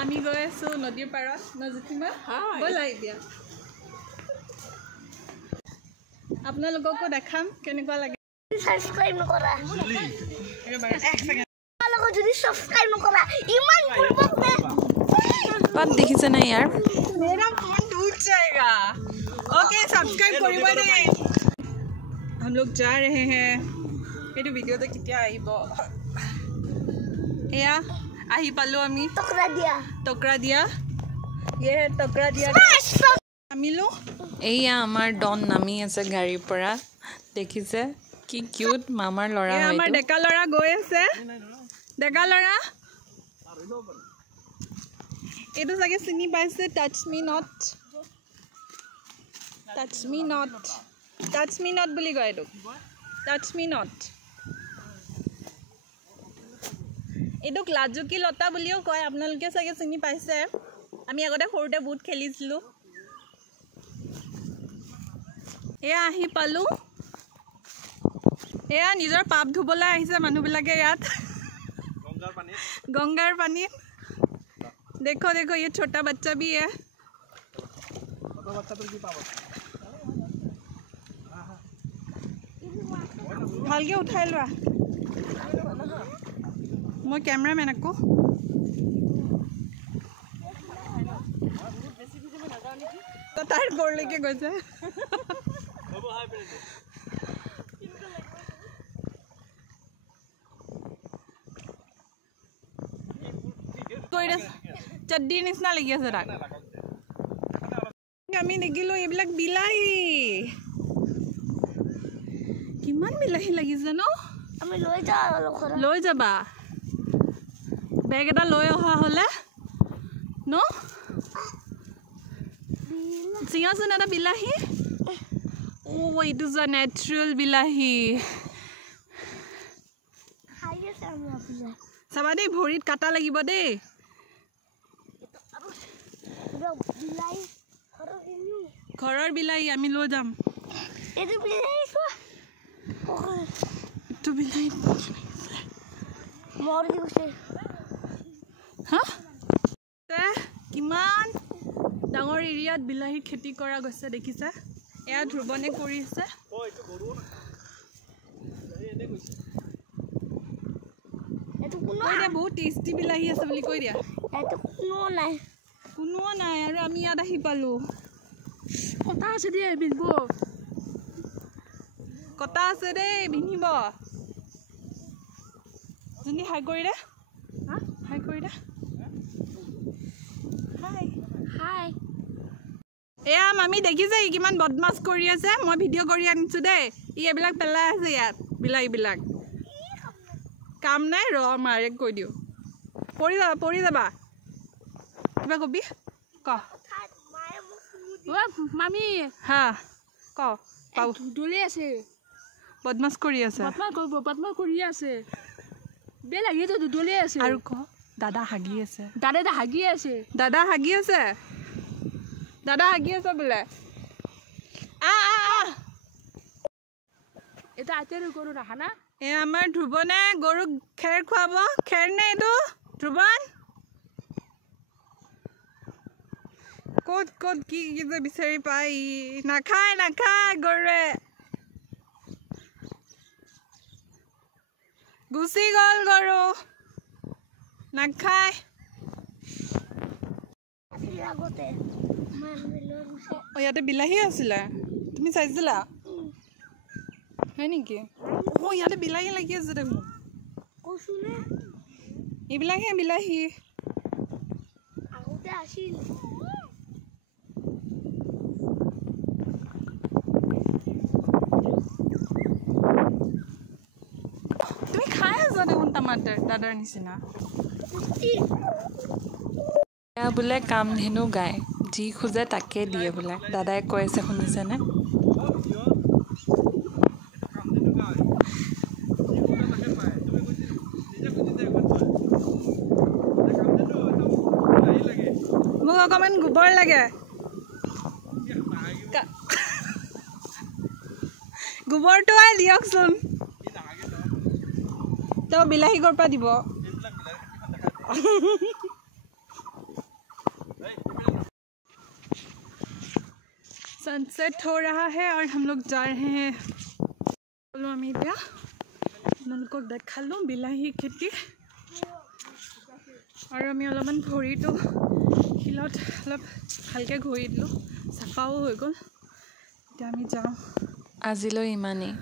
আমি গৈ আছো নদীৰ পাৰত নজুঠিমা ব'লা এতিয়া আপোনালোককো দেখাম কেনেকুৱা লাগে সাবস্ক্ৰাইব নকৰা এক সেকেন্ড আপোনালোক যদি সাবস্ক্ৰাইব নকৰা ইমান পূৰ্বক নে बात देखी से नहीं यार मेरा फोन टूट जाएगा ओके सब्सक्राइब करिबा दे हम लोग जा रहे हैं ये तो वीडियो तो कितना आइबो या आही पालो आमी टकरा दिया ये है टकरा दिया आमिलो एया आमार डन नामी আছে গাড়ীৰ পৰা দেখিছে কি কিউট মামাৰ লৰা হয় আমাৰ ডেকা লৰা গৈ আছে ডেকা লৰা এটো সাগে চিনি পাইছে টাচ মি নট বুলি কয় এটো টাচ মি নট এটো লাজুকি লতা বুলিও কয় আপোনালোকে সাগে চিনি পাইছে আমি আগতে সৰুতে বহুত খেলিছিলো এয়া আহি পালো এয়া নিজৰ পাপ ধুবলৈ আহিছে মানুহবিলাকে ইয়াত গংগাৰ পানী देखो देखो ये छोटा बच्चा भी है भालके उठाई ला मैं कैमरामैन को तो तार बोल लेके गए चड्डी निचना लगी আছে তাক আমি দেখিলো এইবিলাক বিলাহী কিমান বিলাহী লাগিছে ন আমি লৈ যাবা বেগ এটা লৈ অহা হলে ন সিংহাসন এটা বিলাহী ও ইট ইজ আ ন্যাচারাল বিলাহী চাবা দেই ভৰিত কাটা লাগিব দেই ঘৰৰ বিলাহী আমি লৈ যাম এটো বিলাহী মৰি গৈছে হা কিমান ডাঙৰ এৰিয়াত বিলাহী খেতি কৰা গৈছে দেখিছে এয়া ধ্ৰুৱনে কৰিছে বহুত টেষ্টি বিলাহী আছে বুলি কৈ দিয়া কোনো নাই আৰু আমি ইয়াত আহি পালো কটা আছে দেই বিনব কটা আছে দেই বিনিব জনি হাই কৰি দে হাই কৰি দে হাই এয়া মামি দেখিছে কিমান বদমাছ কৰি আছে মই ভিডিঅ' কৰি আনিছো দেই ই এইবিলাক পেলাই আছে ইয়াত বিলাহীবিলাক কাম নাই ৰ মাৰে কৈ দিওঁ পৰি যাবা কিবা কবি ক মামি হা ক পাও দৌৰি আছে বদমাছ কৰি আছে বদমাছ কৰি আছে বিলাহী তো দৌৰি আছে আৰু ক দাদা হাগি আছে দাদা হাগি আছে বোলে এটা আতেৰ গৰু ৰাখা না এ আমাৰ ধ্ৰুৱনে গৰুক খেৰ খুৱাব খেৰ নে এইটো ধ্ৰুৱন ক'ত কি যে বিচাৰি পাই নাখায় গৰুৱে গুচি গ'ল গৰু নাখায় ইয়াতে বিলাহী আছিলে তুমি চাইছিলা হয় নেকি ইয়াতে বিলাহী লাগি আছে দেখোন এইবিলাকহে বিলাহী আগতে আছিল তুমি খাই আছা দেখোন টমাটাৰ দাদাৰ নিচিনা বোলে কাম ধেনু গায় যি খোজে তাকে দিয়ে বোলে দাদাই কৈ আছে শুনিছেনে মোক অকণমান গোবৰ লাগে গোবৰটো আই দিয়কচোন তো বিলাহী গৰপা দিব सनसेट हो रहा है और हम लोग जा रहे हैं बोलो আমি এতিয়া আপোনালোকক দেখালো বিলাহী খেতি আৰু আমি অলপমান ভৰিটো শিলত অলপ ভালকৈ ঘঁহি দিলোঁ চাফাও হৈ গ'ল এতিয়া আমি যাওঁ আজিলৈ ইমানেই